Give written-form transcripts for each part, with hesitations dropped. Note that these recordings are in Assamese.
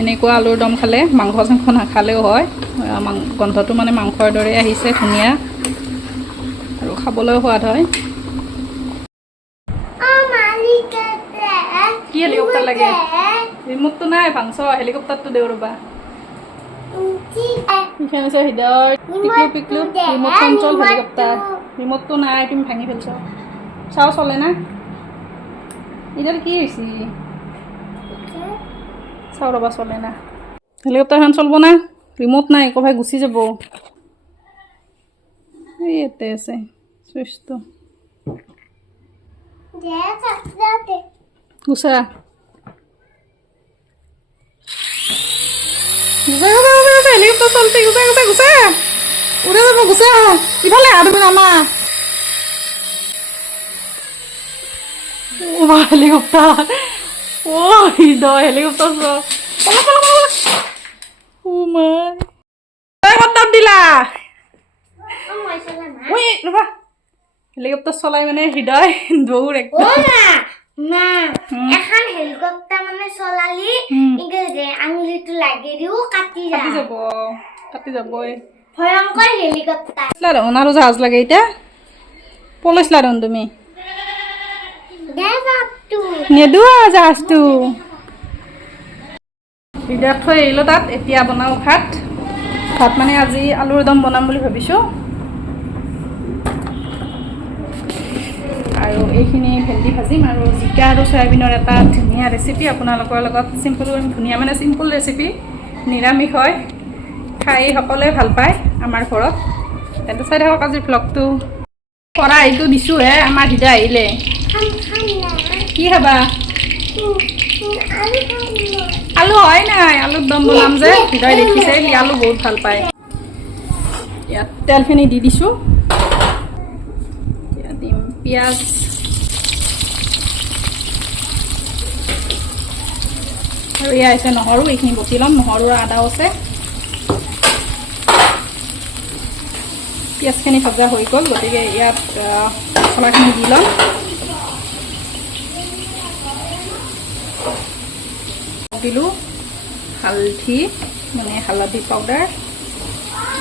এনেকুৱা আলুৰ দম খালে মাংস চাংস নাখালেও হয় গন্ধটো মানে মাংসৰ দৰে আহিছে ধুনীয়া আৰু খাবলৈও সোৱাদ হয় কি হেলিকপ্টাৰ লাগে ৰিমোটটো নাই ভাংছ হেলিকপ্টাৰটো দেউ ৰ'বা এইখানে আছে হৃদয় Piklu Piklu remote control helicopter ৰিমোটটো নাই তুমি ভাঙি পেলছ চাও চলে না ইডাল কি হৈছে চাও ৰ'বা চলে না হেলিকপ্টাৰখন চলব না ৰিমোট নাই ক'ৰবাত গুচি যাব এইতে আছে সুইচটো গুছা হেলিকপ্টাৰ চলছে গুছা গুছা গুছা উড়ে যাব গুছা ইফালে আহ তুমি নামা ও হেলিকপ্টাৰ ও হৃদয় হেলিকপ্টাৰ চল ও মাই কত দিলা ওই ৰবা হেলিকপ্টাৰ চলাই মানে হৃদয় দৌৰ একদম না এখন হেলিকপ্টাৰ মানে চলালি ইংগে আঙুলিটো লাগি দিও কাটি যাবই ভয়ংকৰ হেলিকপ্টাৰ ওনাৰো জাহাজ লাগে এতিয়া পলাইছিলা দেখোন তুমি নেদুৱা জাহাজটো হৃদয় থৈ আহিলোঁ তাত এতিয়া বনাওঁ ভাত মানে আজি আলুৰ দম বনাম বুলি ভাবিছোঁ আৰু এইখিনি ভেন্দি ভাজিম আৰু জিকা আৰু চয়াবিনৰ এটা ধুনীয়া ৰেচিপি আপোনালোকৰ লগত ধুনীয়া মানে চিম্পল ৰেচিপি নিৰামিষ হয় খাই সকলোৱে ভাল পায় আমাৰ ঘৰত তেন্তে চাই থাকক আজিৰ ভ্লগটো এইটো দিছোঁহে আমাৰ হৃদয় আহিলে কি খাবা আলু হয় নাই আলুৰ দম বনাম যে হৃদয় দেখিছে সি আলু বহুত ভাল পায় ইয়াত তেলখিনি দি দিছোঁ দিম পিঁয়াজ আৰু এয়া আছে নহৰু এইখিনি বটি ল'ম নহৰু আৰু আদাও আছে পিঁয়াজখিনি ভজা হৈ গ'ল গতিকে ইয়াত মছলাখিনি দি ল'ম দিলোঁ হালধি মানে হালধি পাউডাৰ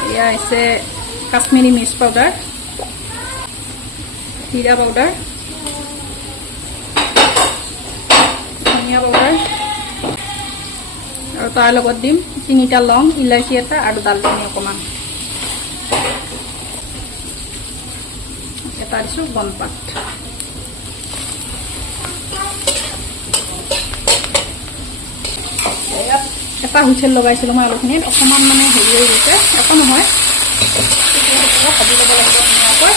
এয়া আছে কাশ্মীৰী মিৰ্চ পাউডাৰ জিৰা পাউডাৰ ধনিয়া পাউডাৰ আৰু তাৰ লগত দিম 3টা লং ইলাচি এটা আৰু দালচিনি অকণমান এটা দিছোঁ বনপাত এটা হুইচেল লগাইছিলোঁ মই আলুখিনিত অকণমান মানে হেৰি হৈ গৈছে একো নহয় ভাজি ল'ব লাগিব ধুনীয়াকৈ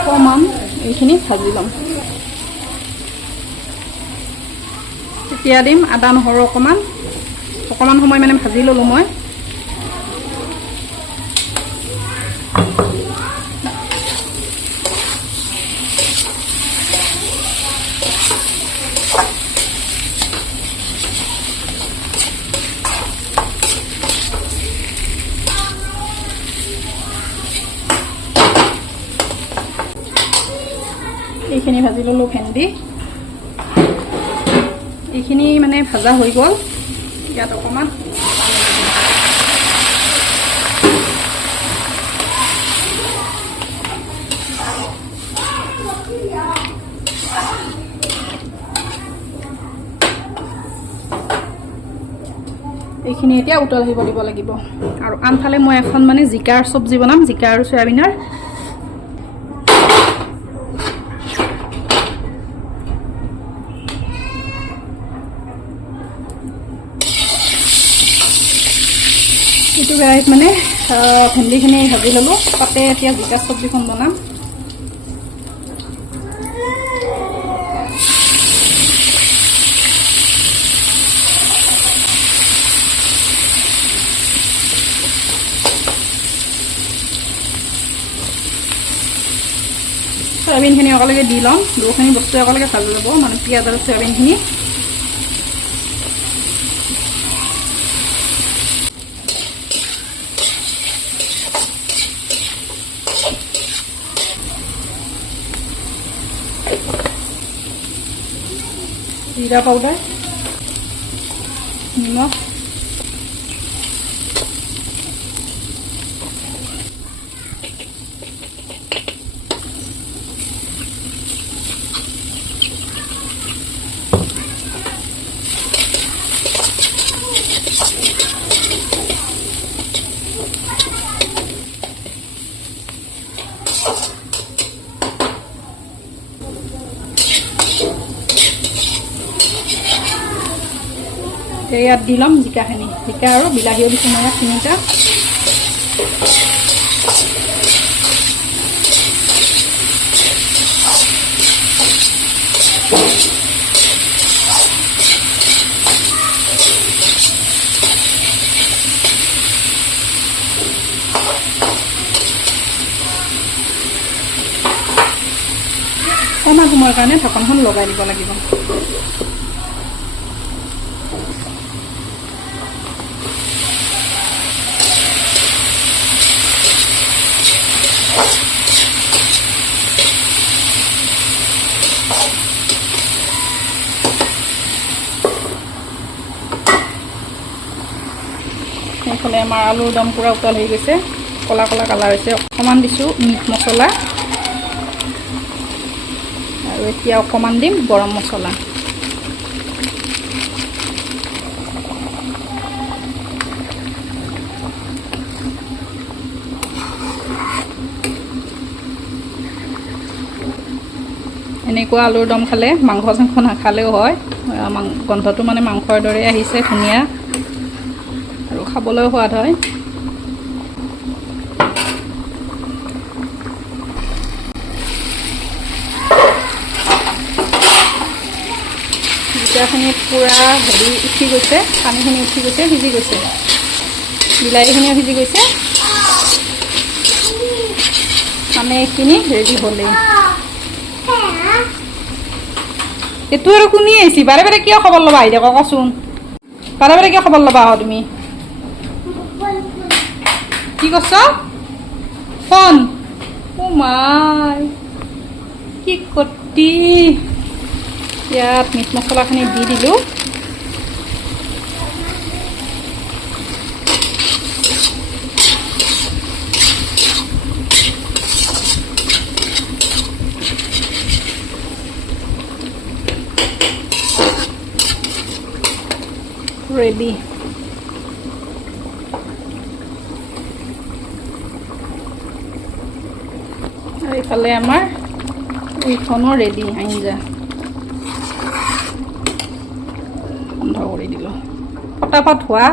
অকণমান এইখিনি ভাজি ল'ম এতিয়া দিম আদা নহৰু অকণমান সময় মানে ভাজি ল'লোঁ মই এইখিনি ভাজি ল'লোঁ ভেন্দি এইখিনি মানে ভাজা হৈ গ'ল ইয়াত অকণমান এইখিনি এতিয়া উতল আহিব দিব লাগিব আৰু আনফালে মই এখন মানে জিকাৰ চব্জি বনাম জিকা আৰু চয়াবিনৰ এইটো কেৰাহীত মানে ভেন্দিখিনি ভাজি ল'লোঁ তাতে এতিয়া জিকা চব্জিখন বনাম চয়াবিনখিনি একেলগে দি ল'ম, দুয়োখিনি বস্তু একেলগে ভাজি ল'ব, মানে পিঁয়াজ আৰু চয়াবিনখিনি। জিৰা পাউডাৰ, নিমখ, ইয়াত দি ল'ম জিকাখিনি, জিকা আৰু বিলাহীও দিছোঁ মই ইয়াত 3টা। অকণমান সময়ৰ কাৰণে ঢাকনখন লগাই দিব লাগিব। এইফালে আমাৰ আলুৰ দম পূৰা উতল হৈ গৈছে, ক'লা ক'লা কালাৰ হৈছে। অকণমান দিছোঁ মিট মছলা আৰু এতিয়া অকণমান দিম গৰম মছলা। এনেকুৱা আলুৰ দম খালে মাংস চাংস নাখালেও হয়, গন্ধটো মানে মাংসৰ দৰে আহিছে, ধুনীয়া আৰু খাবলৈও সোৱাদ হয়। জিকাখিনি পূৰা উঠি গৈছে, পানীখিনি উঠি গৈছে, সিজি গৈছে, বিলাহীখিনিও সিজি গৈছে, মানে এইখিনি ৰেডি হ'লেই। এইটো আৰু শুনি আহিছি, বাৰে বাৰে কিয় খবৰ ল'বা আহি থাক কচোন, বাৰে বাৰে কিয় খবৰ ল'বা আহ তুমি? কি কৈছ? ফোন? ও মাই কি কটি। ইয়াত মিট মছলাখিনি দি দিলোঁ। ৰেডি। আৰু এইফালে আমাৰ এইখনো ৰেডি আঞ্জা। বন্ধ কৰি দিলোঁ। ফটাফট হোৱা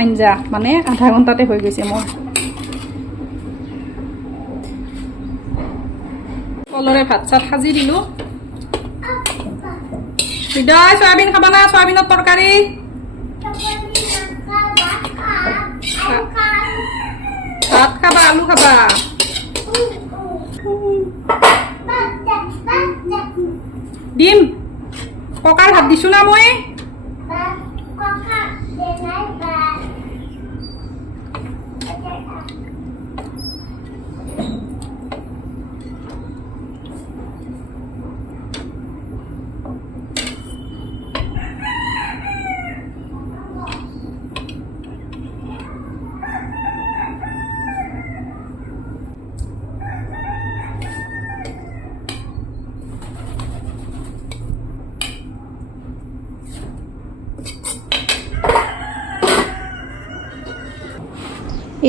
আঞ্জা, মানে আধা ঘণ্টাতে হৈ গৈছে মোৰ। কলৰে ভাত চাত সাজি দিলোঁ। হৃদয় চয়াবিন খাবা না? চয়াবিনৰ তৰকাৰী। ভাত খাবা, আলু খাবা? দিম। ককাৰ ভাত দিছোঁ না মই?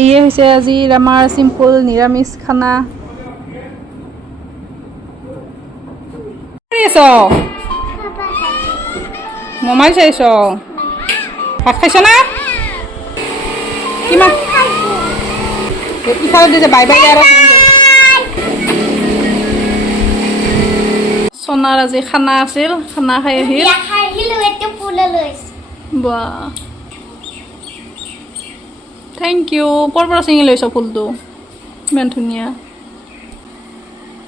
এয়ে হৈছে আজিৰ আমাৰ চিম্পুল নিৰামিষ খানা। কি আছ? মোবাইল চাইছ? ভাত খাইছ না? কিমান ইফালে দিছে? বাই বাই আৰু সোণাৰ আজি খানা আছিল, খানা খাই আহিল। বাহ, থেংক ইউ। ক'ৰ পৰা ছিঙি লৈছ ফুলটো? ইমান ধুনীয়া।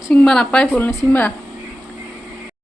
ছিঙবা নাপায় ফুল নিছিঙবা